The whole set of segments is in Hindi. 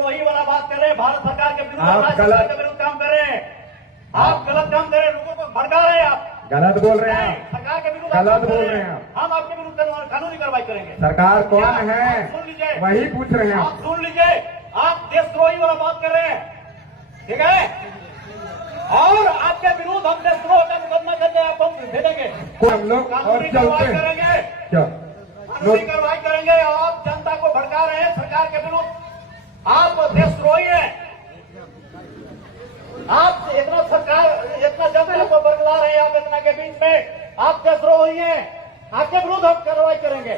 देशद्रोही वाला बात कर रहे हैं, भारत सरकार के विरुद्ध, आप राज्य सरकार के विरुद्ध काम कर रहे हैं। आप गलत काम कर रहे हैं, लोगों को भड़का रहे हैं। आप गलत बोल रहे हैं, सरकार के विरुद्ध गलत बोल रहे हैं। हम आपके विरुद्ध कानूनी कार्रवाई करेंगे। सरकार कौन क्या? है सुन लीजिए, वही पूछ रहे हैं। आप सुन लीजिए, आप देशद्रोही वाला बात कर रहे हैं, ठीक है? और आपके विरुद्ध हम देशद्रोह का मुकदमा करके आपको भेजेंगे, हम लोग और कानूनी चलते कार्रवाई हैं करेंगे, क्या कानूनी कार्रवाई करेंगे। आप जनता को भड़का रहे हैं सरकार के विरुद्ध, आप देशद्रोही हैं। आप इतना सरकार, इतना जनता को बरगला रहे हैं, आप इतना के बीच में आप देशद्रोही हैं। आपके विरुद्ध हम कार्रवाई करेंगे,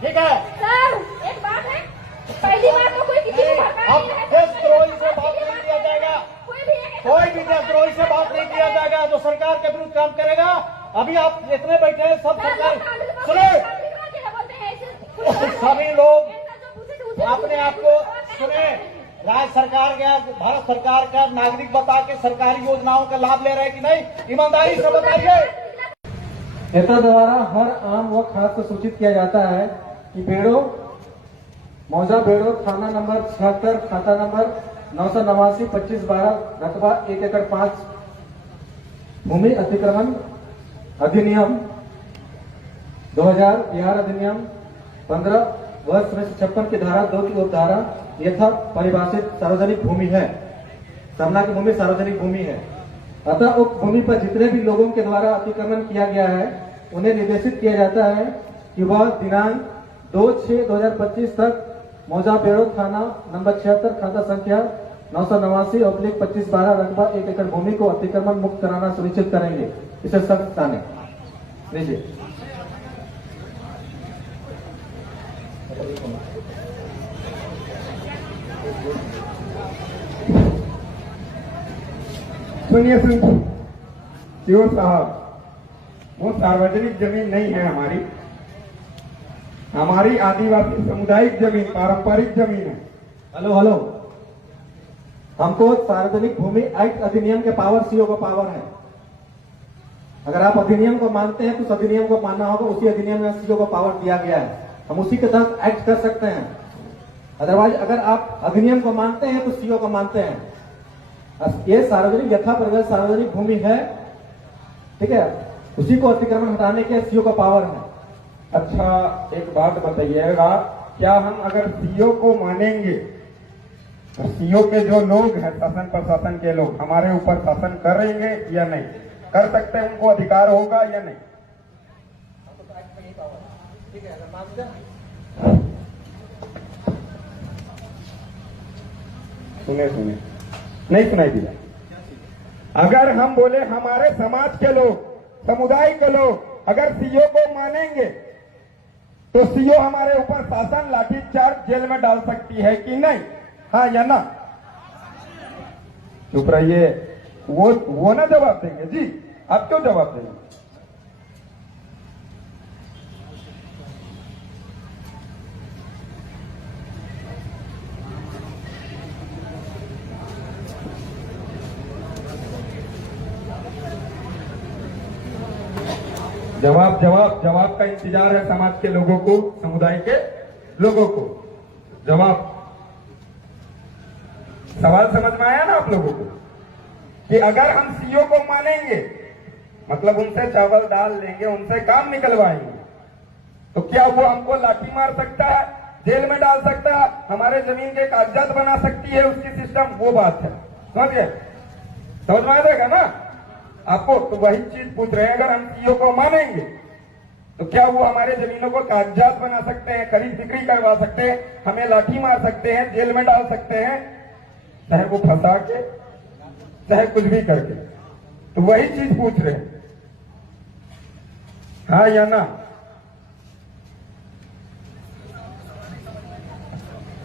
ठीक है? सर एक बात है, पहली बार तो कोई किसी को भड़का अब नहीं है। देशद्रोही से बात नहीं किया जाएगा, कोई भी देशद्रोही से बात नहीं किया जाएगा जो सरकार के विरुद्ध काम करेगा। अभी आप इतने बैठे हैं, सब सरकार सुने, सभी लोग अपने आप को सुने, राज्य सरकार का, भारत सरकार का नागरिक बता के सरकारी योजनाओं का लाभ ले रहे हैं कि नहीं, ईमानदारी से बताइए। क्षेत्र द्वारा हर आम व खास को सूचित किया जाता है कि बेड़ो मौजा बेड़ो थाना नंबर 76 खाता नंबर 989 2512 रकबा 1 एकड़ 5 भूमि अतिक्रमण अधिनियम 2000 बिहार अधिनियम 15 वर्ष 56 की धारा 2 की उपधारा यथा परिभाषित सार्वजनिक भूमि है। सरना की भूमि सार्वजनिक भूमि है। अतः उक्त भूमि पर जितने भी लोगों के द्वारा अतिक्रमण किया गया है उन्हें निर्देशित किया जाता है कि वह दिनांक 2/6/2025 तक मौजा बेड़ो थाना नंबर 76 खाता संख्या 989/2512 रकबा 1 एकड़ भूमि को अतिक्रमण मुक्त कराना सुनिश्चित करेंगे। इसे सख्त ताने लीजिए। सुनिए सीओ साहब, वो सार्वजनिक जमीन नहीं है हमारी, हमारी आदिवासी सामुदायिक जमीन, पारंपरिक जमीन है। हेलो, हमको सार्वजनिक भूमि एक्ट अधिनियम के पावर सीओ का पावर है। अगर आप अधिनियम को मानते हैं तो उस अधिनियम को मानना होगा। उसी अधिनियम में सीओ को पावर दिया गया है, हम उसी के तहत एक्ट कर सकते हैं। अदरवाइज अगर आप अधिनियम को मानते हैं तो सीओ को मानते हैं। ये सार्वजनिक यथा परिभाषित सार्वजनिक भूमि है, ठीक है, उसी को अतिक्रमण हटाने के सीओ का पावर है। अच्छा एक बात बताइएगा, क्या हम अगर सीओ को मानेंगे तो सीओ के जो लोग हैं, शासन प्रशासन के लोग, हमारे ऊपर शासन करेंगे या नहीं कर सकते, उनको अधिकार होगा या नहीं? सुने नहीं सुनाई दिया। अगर हम बोले हमारे समाज के लोग, समुदाय के लोग अगर सीओ को मानेंगे तो सीओ हमारे ऊपर शासन, लाठीचार्ज, जेल में डाल सकती है कि नहीं? हाँ या ना? चुप रहिए, वो ना जवाब देंगे जी, आप क्यों जवाब देंगे? जवाब का इंतजार है समाज के लोगों को, समुदाय के लोगों को। जवाब, सवाल समझ में आया ना आप लोगों को? कि अगर हम सीओ को मानेंगे, मतलब उनसे चावल दाल लेंगे, उनसे काम निकलवाएंगे, तो क्या वो हमको लाठी मार सकता है, जेल में डाल सकता है, हमारे जमीन के कागजात बना सकती है उसकी सिस्टम? वो बात है, समझ में आ जाएगा ना आपको? तो वही चीज पूछ रहे हैं, अगर हम सीओ को मानेंगे तो क्या वो हमारे जमीनों को कागजात बना सकते हैं, खरीद बिक्री करवा सकते हैं, हमें लाठी मार सकते हैं, जेल में डाल सकते हैं, चाहे वो फंसा के, चाहे कुछ भी करके? तो वही चीज पूछ रहे हैं, हाँ या ना?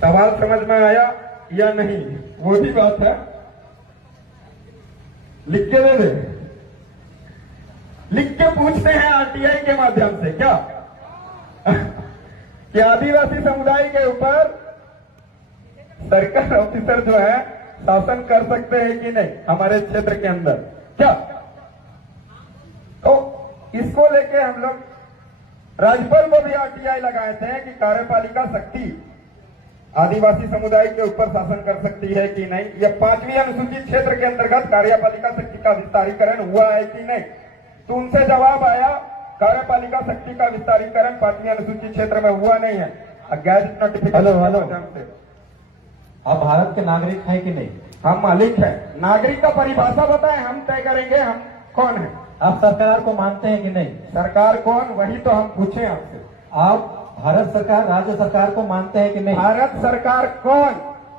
सवाल समझ में आया या नहीं? वो भी बात है, लिख के दे दे, लिख के पूछते हैं आरटीआई के माध्यम से क्या कि आदिवासी समुदाय के ऊपर सरकार ऑफिसर जो है शासन कर सकते हैं कि नहीं हमारे क्षेत्र के अंदर, क्या? तो इसको लेके हम लोग राज्यपाल को भी आरटीआई लगाए थे कि कार्यपालिका शक्ति आदिवासी समुदाय के ऊपर शासन कर सकती है कि नहीं, यह 5वीं अनुसूचित क्षेत्र के अंतर्गत कार्यपालिका शक्ति का विस्तारीकरण हुआ है कि नहीं। तो उनसे जवाब आया कार्यपालिका शक्ति का विस्तारीकरण 5वीं अनुसूचित क्षेत्र में हुआ नहीं है। Gadget notification hello, hello. के माध्यम से आप भारत के नागरिक हैं कि नहीं? हम मालिक हैं। नागरिक का परिभाषा बताएं, हम तय करेंगे हम कौन है। आप सरकार को मानते हैं कि नहीं? सरकार कौन, वही तो हम पूछे आपसे। आप भारत सरकार, राज्य सरकार को मानते हैं कि नहीं? भारत सरकार कौन?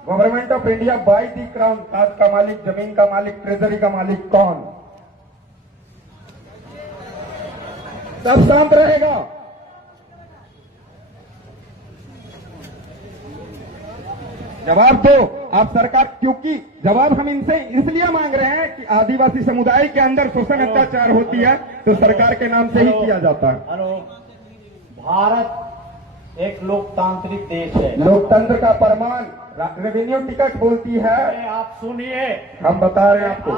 Government of India by the crown. खाद का मालिक, जमीन का मालिक, ट्रेजरी का मालिक कौन? सब शांत रहेगा। जवाब दो आप सरकार, क्योंकि जवाब हम इनसे इसलिए मांग रहे हैं कि आदिवासी समुदाय के अंदर शोषण अत्याचार होती है तो सरकार के नाम से ही किया जाता है। हेलो, भारत एक लोकतांत्रिक देश है। लोकतंत्र का प्रमाण रेवेन्यू टिकट बोलती है। आप सुनिए, हम बता रहे हैं आपको,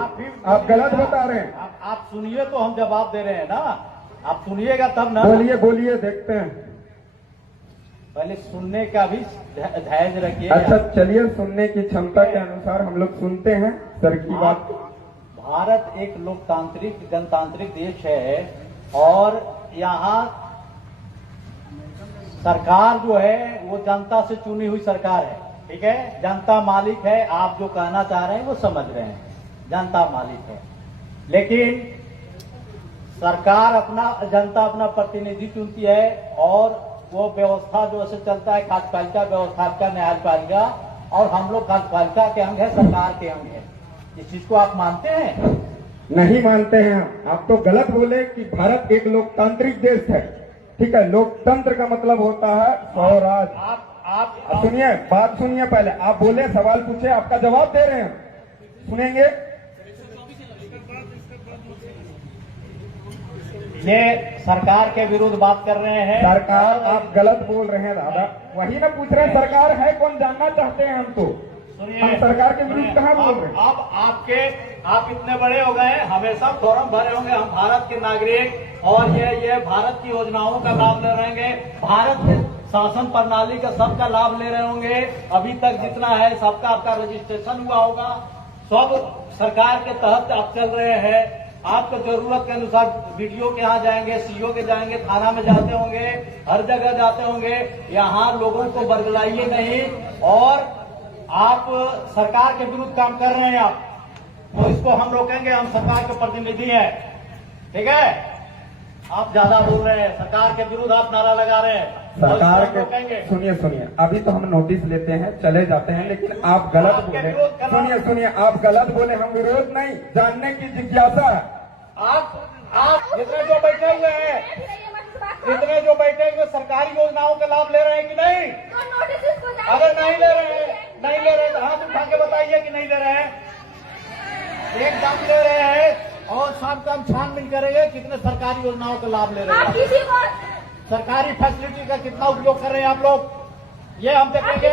आप गलत बता रहे हैं। आप सुनिए तो हम जवाब दे रहे हैं ना, आप सुनिएगा तब ना। बोलिए बोलिए, देखते हैं। पहले सुनने का भी धैर्य रखिए। अच्छा चलिए, सुनने की क्षमता के अनुसार हम लोग सुनते हैं सर की बात। भारत एक लोकतांत्रिक गणतांत्रिक देश है और यहाँ सरकार जो है वो जनता से चुनी हुई सरकार है। ठीक है, जनता मालिक है। आप जो कहना चाह रहे हैं वो समझ रहे हैं, जनता मालिक है। लेकिन सरकार जनता अपना प्रतिनिधि चुनती है और वो व्यवस्था जो ऐसे चलता है, कार्यपालिका व्यवस्था का, न्यायपालिका, और हम लोग कार्यपालिका के अंग है, सरकार के अंग है। इस चीज को आप मानते हैं? नहीं मानते हैं। आप तो गलत बोले कि भारत एक लोकतांत्रिक देश है। ठीक है, लोकतंत्र का मतलब होता है स्वराज। आप सुनिए, बात सुनिए पहले। आप बोले, सवाल पूछे, आपका जवाब दे रहे हैं, सुनेंगे। ये सरकार के विरुद्ध बात कर रहे हैं। सरकार, आप गलत बोल रहे हैं दादा। वही ना पूछ रहे हैं, सरकार है कौन, जानना चाहते हैं हम तो। हम सरकार के विरुद्ध कहाँ बोल रहे हैं? अब आप इतने बड़े हो गए, हमेशा फॉर्म भरे होंगे, हम भारत के नागरिक और ये भारत की योजनाओं का लाभ ले रहे होंगे, भारत के शासन प्रणाली का सबका लाभ ले रहे होंगे। अभी तक जितना है सबका आपका रजिस्ट्रेशन हुआ होगा, सब सरकार के तहत आप चल रहे हैं। आपको जरूरत के अनुसार वीडियो के यहाँ जाएंगे, सीओ के जाएंगे, थाना में जाते होंगे, हर जगह जाते होंगे। यहाँ लोगों को बरगलाइए नहीं, और आप सरकार के विरुद्ध काम कर रहे हैं आप, तो इसको हम रोकेंगे। हम सरकार के प्रतिनिधि हैं, ठीक है? आप ज्यादा बोल रहे हैं, सरकार के विरुद्ध आप नारा लगा रहे हैं, सरकार तो रोकेंगे। के सुनिए सुनिए, अभी तो हम नोटिस लेते हैं, चले जाते हैं, लेकिन आप गलत बोले। सुनिए सुनिए, आप गलत बोले, हम विरोध नहीं, जानने की जिज्ञासा है। आप इतने जो बैठे हुए हैं, इतने जो बैठे हुए सरकारी योजनाओं का लाभ ले रहे हैं कि नहीं? अगर नहीं ले रहे हैं, नहीं ले रहे हैं तो हाथ उठा के बताइए कि नहीं ले रहे हैं। एकदम ले रहे हैं, और शाम को हम छानबीन करेंगे कितने सरकारी योजनाओं का लाभ ले रहे हैं, सरकारी फैसिलिटी का कितना उपयोग कर रहे हैं आप लोग, ये हम देखेंगे।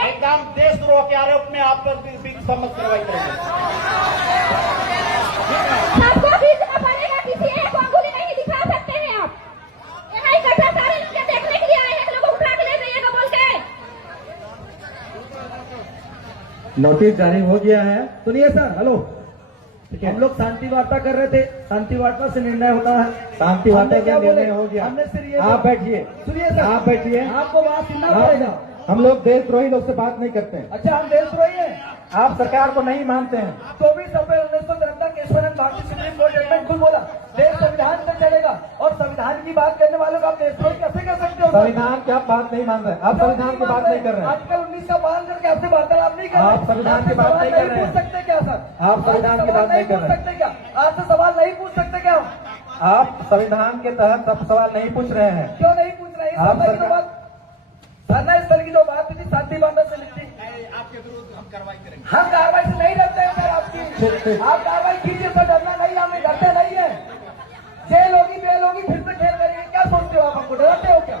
एकदम देशद्रोह के आरोप में आप पर सम्मत कार्रवाई करेंगे। सबको खींचना पड़ेगा, किसी एक को अंगुली नहीं दिखा सकते हैं आप। यहाँ इकट्ठा सारे लोग देखने के लिए आए हैं, लोगों को उठा के ले जाइएगा बोल के। नोटिस जारी हो गया है। सुनिए सर, हेलो, हम लोग शांति वार्ता कर रहे थे, शांति वार्ता से निर्णय होता है। शांति वार्ता का निर्णय हो गया। हमने सिर्फ ये, आप बैठिए, सुनिए सर, आप बैठिए, आपको बात सुनना पड़ेगा। हम लोग देशद्रोही लोग से बात नहीं करते हैं। अच्छा, हम देशद्रोही हैं? आप सरकार को नहीं मानते हैं। 24 April 1973 Kesavananda Bharati Supreme Court judgement खुद बोला, देश संविधान से चलेगा, और संविधान की बात करने वालों को आप देशद्रोही कैसे कर सकते हो? संविधान की आप बात नहीं मान रहे, आप संविधान की बात नहीं कर रहे हैं। आर्टिकल 19 का पालन करके आपसे वार्तालाप नहीं कर रहे, आप संविधान की बात नहीं कर रहे हैं। पूछ सकते क्या सर? आप संविधान की बात नहीं कर रहे हैं क्या? आपसे सवाल नहीं पूछ सकते क्या? आप संविधान के तहत आप सवाल नहीं पूछ रहे हैं। क्यों नहीं पूछ रहे हैं? धरना स्थल की जो बात थी शांति वार्ता से लिखती, आपके विरुद्ध हम कार्रवाई करेंगे। हम कार्रवाई से नहीं डरते हैं सर आपकी, आप कार्रवाई कीजिए सर, डरना नहीं, हमें डरते नहीं है। जेल होगी, बेल होगी, फिर से खेल करेंगे, क्या सोचते हो आप? हमको डरते हो क्या?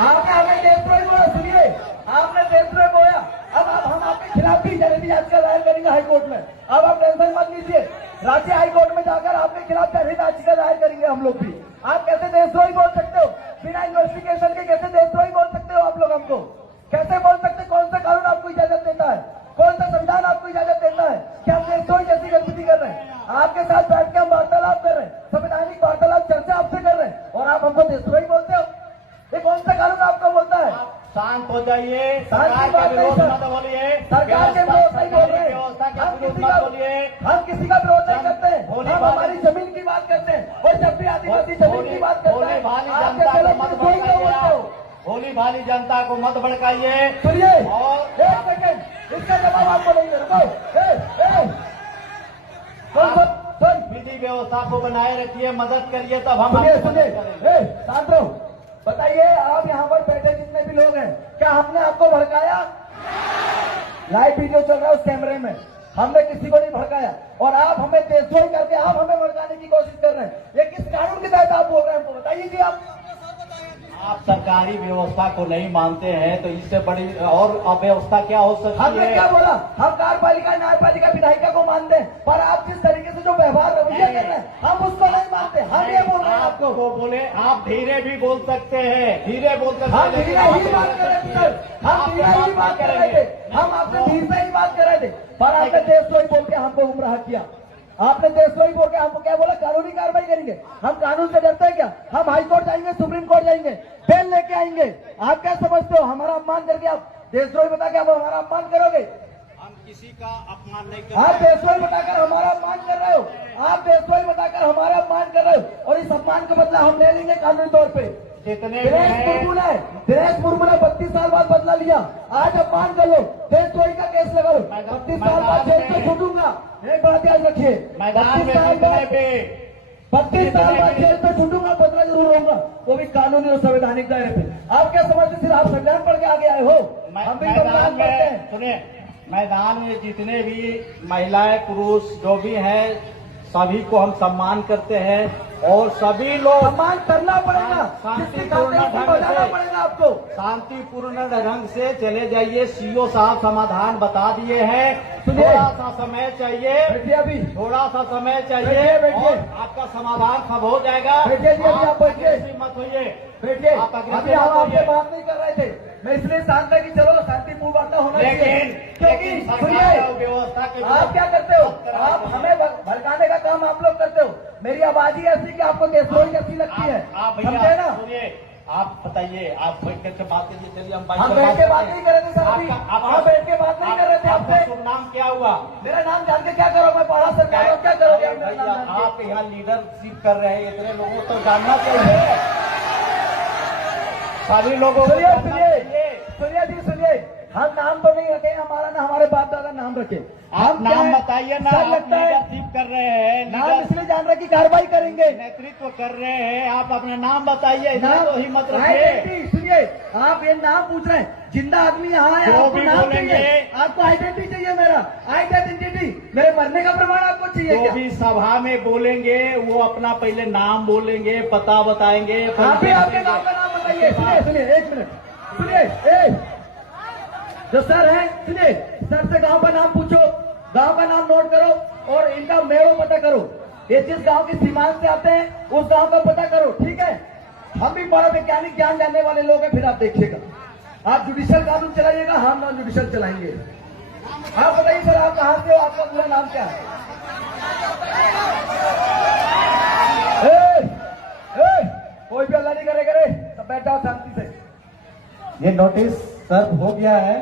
आपने हमें देशद्रोही बोला, सुनिए, आपने देशद्रोही बोला, अब हम आपके खिलाफ भी जनहित याचिका दायर करेंगे हाईकोर्ट में। अब आप टेंशन मत लीजिए, राज्य हाईकोर्ट में जाकर आपके खिलाफ जनहित याचिका दायर करेंगे हम लोग भी। आप देशद्रोही बोल सकते हो? बिना इन्वेस्टिगेशन के कैसे देशद्रोही बोल सकते हो आप लोग हमको? कैसे बोल सकते? कौन सा कानून आपको इजाजत देता है? कौन सा संविधान आपको इजाजत देता है कि हम देशद्रोही जैसी गतिविधि कर रहे हैं? आपके साथ बैठ के हम वार्तालाप कर रहे हैं, संवैधानिक वार्तालाप चर्चा आपसे कर रहे हैं, और आप हमको देशद्रोही बोलते हो? ये कौन सा कानून आपको बोलता है? शांत हो जाइए, शांति सरकार बात के नहीं विरोध सर। मत बोलिए, सरकार के विरोध नहीं बोल रहे हैं। व्यवस्था के हम विरोध किसी मत का बोलिए। हम किसी का विरोध नहीं करते हैं। भोली हम भाली- हमारी जमीन की बात करते हैं, और जब भी आदिवासी जमीन की बात करते भोली हैं भाली आप जनता कैसे को लोग मत देशद्रोही क्यों भड़काइए बोलते हो? आप। भोली भाली जनता को मत भड़काइए। सुनिए, और- एक सेकंड, इसका जवाब आपको नहीं दे रहा। सुन, विधि व्यवस्था को बनाए रखिए, मदद करिए, तब हम सुनिए आपकी सुनिए, मदद करेंगे। शांत रहो। बताइए, आप यहाँ पर बैठे जितने भी लोग हैं, क्या हमने आपको भड़काया? लाइव वीडियो चल रहा है उस कैमरे में, हमने किसी को नहीं भड़काया, और आप हमें देशद्रोही करके आप हमें भड़काने की कोशिश कर रहे हैं। ये किस कानून के तहत आप बोल रहे हैं, हमको बताइए जी। आप सरकारी व्यवस्था को नहीं मानते हैं तो इससे बड़ी और अव्यवस्था क्या हो सकती हमने है? क्या बोला? हम कार्यपालिका, न्यायपालिका, विधायिका को मानते हैं, पर आप जिस तरीके से जो व्यवहार रवैया कर रहे हैं हम उसको नहीं मानते। हम ये बोल रहे हैं आपको। आपको बोले, आप धीरे भी बोल सकते हैं, धीरे बोल सकते हम हैं, धीरे लेकिन ही आप बात कर रहे थे सर, हम आप धीरे ही बात कर रहे थे, हम आपसे धीरे से ही बात कर रहे थे, पर आपने देशद्रोही बोल के हमको गुमराह किया। आपने देशद्रोही बोल के हमको क्या बोला? कानूनी कार्रवाई करेंगे। हम कानून से डरते हैं क्या? हम हाई कोर्ट जाएंगे, सुप्रीम कोर्ट जाएंगे, बेल लेके आएंगे। आप क्या समझते हो? हमारा अपमान करके आप देशद्रोही बता के आप हमारा अपमान करोगे? हम किसी का अपमान नहीं आप करते। देशद्रोही बताकर हमारा अपमान कर रहे हो। आप देशद्रोही बताकर हमारा अपमान कर रहे हो, और इस अपमान का बदला हम ले लेंगे कानूनी तौर पे। जितने भी दिनेश हैं, मुर्मू ने 32 साल बाद बदला लिया, आज अपमान कर लो, देशद्रोही का केस लगा लो, 32 साल बाद जेल से छूटूंगा। एक बात याद रखिए, मैदान 32 में साल जितने बाद भी 32 साल बाद जेल से छूटूंगा, बदला जरूर होगा, वो भी कानूनी और संवैधानिक दायरे पे। आप क्या समझते? सिर्फ आप संविधान पढ़ के आगे आए हो? हम भी मैदान संविधान पढ़ते में हैं। सुनिए, मैदान में जितने भी महिलाएं, पुरुष जो भी हैं, सभी को हम सम्मान करते हैं, और सभी लोग सम्मान करना पड़ेगा, जिसके खाते उसको बजाना पड़ेगा आपको। शांतिपूर्ण ढंग से चले जाइए। सीओ साहब समाधान बता दिए हैं, सुनिए। थोड़ा सा समय चाहिए, बैठिए अभी, थोड़ा सा समय चाहिए, बैठिए, बैठिए। और आपका समाधान सब हो जाएगा। बैठिए जी, अभी आप बैठिए। अग्रेसिव मत होइए, बैठिए। आप अग्रेसिव अभी हम मत आपसे होइए। बात नहीं कर रहे थे, मैं इसलिए शांत है कि चलो शांतिपूर्ण वार्ता होना चाहिए। क्योंकि लेकिन सुनिए, सरकार व्यवस्था के आप क्या करते हो? आप हमें भड़काने का काम आप लोग करते हो। मेरी आवाज ही ऐसी कि आपको देशद्रोही कैसी लगती है, आप समझे भैया ना? सुनिए, आप बताइए, आप बैठ करके बात कीजिए। चलिए हम हम बैठ के बात नहीं कर रहे थे सर, अभी आप बैठ के बात नहीं कर रहे थे आपका आपसे। शुभ नाम क्या हुआ? मेरा नाम जान के क्या करोगे? मैं पढ़ा सरकार, क्या करोगे आप मेरा भैया, नाम जान के? आप यहाँ लीडरशिप कर रहे हैं, इतने लोगों को जानना चाहिए, सभी लोगों को सुनिए जानना सुनिए चाहिए। सुनिए जी, सुनिए, हम नाम तो नहीं रखे, हमारा ना हमारे बाप दादा नाम रखे। आप हम क्या नाम है? बताइए ना, सर आप लगता है लीडरशिप कर रहे हैं, नाम इसलिए जान रहे कि कार्रवाई करेंगे। नेतृत्व कर रहे हैं, आप अपना नाम बताइए, इतना नाम तो हिम्मत रखिए। आइडेंटिटी, सुनिए, आप ये नाम पूछ रहे हैं, जिंदा आदमी यहाँ है, जो आपको भी नाम बोलेंगे। चाहिए, आपको आइडेंटिटी चाहिए। मेरा आइडेंटिटी, मेरे मरने का प्रमाण आपको चाहिए जो क्या? भी सभा में बोलेंगे वो अपना पहले नाम बोलेंगे, पता बताएंगे। आप भी आपके गांव का नाम बताइए। सुनिए सुनिए, एक मिनट सुनिए, जो सर है, सुनिए, सर से गांव का नाम पूछो, गांव का नाम नोट करो, और इनका मेड़ो पता करो। ये जिस गांव की सीमांत से आते हैं उस गांव का पता करो, ठीक है? हम भी बड़ा वैज्ञानिक ज्ञान जानने वाले लोग हैं, फिर आप देखिएगा। आप जुडिशियल कानून चलाइएगा, हम नॉन जुडिशियल चलाएंगे। आप बताइए सर, आप कहाँ से हो? आपका पूरा नाम क्या है? कोई भी अल्लाह नहीं करे, सब बैठ जाओ शांति से। ये नोटिस सर्व हो गया है,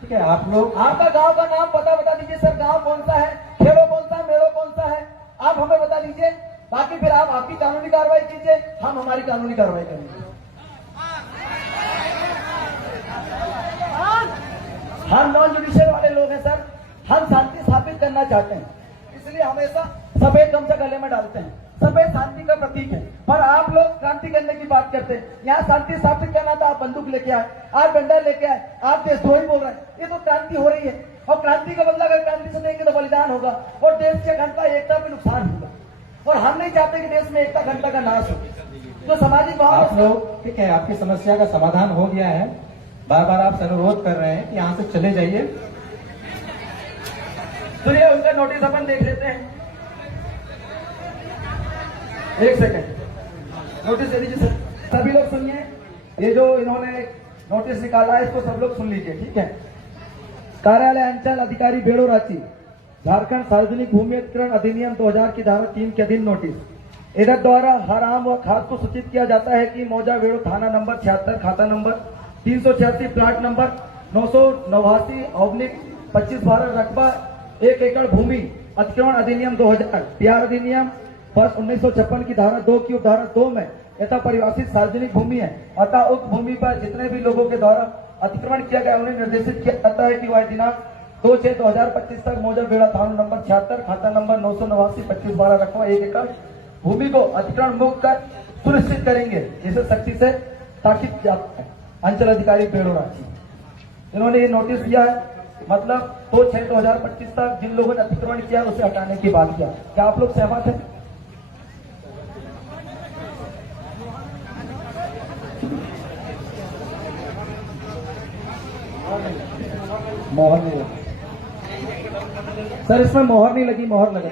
ठीक है? आप लोग आपका गांव का नाम पता बता दीजिए सर, गांव कौन सा है, खेड़ो कौन सा है, मेड़ो कौन सा है, आप हमें बता दीजिए। बाकी फिर आप आपकी कानूनी कार्रवाई कीजिए, हम हमारी कानूनी कार्रवाई करेंगे। हम नॉन जुडिशियल वाले लोग हैं सर, हम शांति स्थापित करना चाहते हैं, इसलिए हमेशा सफेद गमछा गले में डालते हैं। सफेद शांति का प्रतीक है, पर आप लोग क्रांति करने की बात करते हैं। यहाँ शांति स्थापित करना था, आप बंदूक लेके आए, आप डंडा लेके आए, आप देशद्रोही बोल रहे हैं। ये तो क्रांति हो रही है, और क्रांति का बदला अगर क्रांति से देंगे तो बलिदान होगा, और देश के अखंडता एकता में नुकसान होगा, और हम नहीं चाहते कि देश में एकता अखंडता का नाश हो। तो सामाजिक आप भाव लोग, ठीक है, आपकी समस्या का समाधान हो गया है। बार बार आप अनुरोध कर रहे हैं कि यहाँ से चले जाइए। सुनिए, उनका नोटिस अपन देख लेते हैं। एक सेकंड, नोटिस दे दीजिए सर। सभी लोग सुनिए, ये जो इन्होंने नोटिस निकाला है इसको सब लोग सुन लीजिए, ठीक है। कार्यालय अंचल अधिकारी बेड़ो रांची, झारखंड सार्वजनिक भूमि अधिग्रहण अधिनियम 2000 की धारा 3 के अधीन नोटिस। इधर द्वारा हर आम व खास को सूचित किया जाता है कि मौजा बेड़ो थाना नंबर 76 खाता नंबर 386 प्लाट नंबर 989/25/12 रकबा 1 एकड़ भूमि अतिक्रमण अधिनियम 2000 बिहार अधिनियम वर्ष 1956 की धारा 2 की उपधारा 2 में यथा परिभाषित सार्वजनिक भूमि है। अतः उक्त भूमि पर जितने भी लोगों के द्वारा अतिक्रमण किया गया उन्हें निर्देशित किया जाता है कि वह दिनांक 2/6/2025 तक मौजा बेड़ा थाना नंबर 76 खाता नंबर 989/25/12 रकबा 1 एकड़ भूमि को अतिक्रमण मुक्त कर सुनिश्चित करेंगे। इसे सख्ती से ताकीद जाता है। अंचल अधिकारी बेड़ो रांची, इन्होंने ये नोटिस दिया है, मतलब 2/6/2025 तक जिन लोगों ने अतिक्रमण किया उसे हटाने की बात किया। क्या आप लोग सहमत हैं? मोहर नहीं लगी सर, इसमें मोहर नहीं लगी, मोहर लगा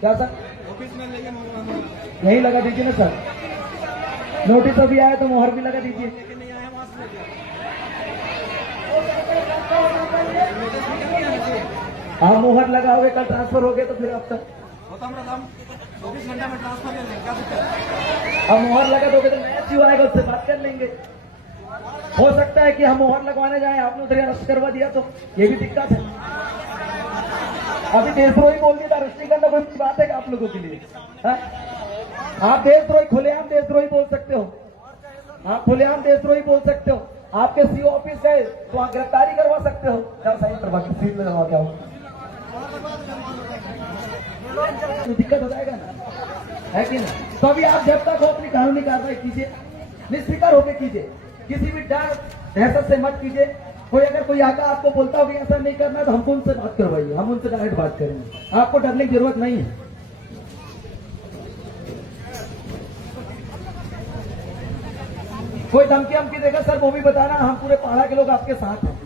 क्या सर? यही लगा दीजिए ना सर, नोटिस अभी आया तो मोहर भी लगा दीजिए। आप मोहर लगाओगे, कल ट्रांसफर हो गए तो फिर आप तक 24 घंटा में ट्रांसफर कर लेंगे। अब मोहर लगा दोगे तो नया क्यों आएगा, उससे बात कर लेंगे। हो सकता है कि हम मोहर लगवाने जाएं, आपने उधर अरेस्ट करवा दिया तो ये भी दिक्कत है। अभी देशद्रोही बोल दिया था, अरेस्ट नहीं करना कोई बात है आप लोगों के लिए? हा? आप देशद्रोही, खुलेआम देशद्रोही बोल सकते हो, आप खुलेआम देशद्रोही बोल सकते हो। आपके सीओ ऑफिस गए तो आप गिरफ्तारी करवा सकते हो। क्या सही करवा के सीट में करवा, क्या हो दिक्कत हो जाएगा ना, है कि नहीं? तो अभी आप जब तक हो अपनी कानूनी कार्रवाई कीजिए, निष्फिक्र होकर कीजिए, किसी भी डर दहशत से मत कीजिए। अगर कोई आका आपको बोलता हो कि ऐसा नहीं करना तो हमको उनसे बात करवाइए, हम उनसे डायरेक्ट बात करेंगे। आपको डरने की जरूरत नहीं है। कोई धमकी हमकी देगा सर वो भी बताना, हम पूरे पाड़ा के लोग आपके साथ हैं।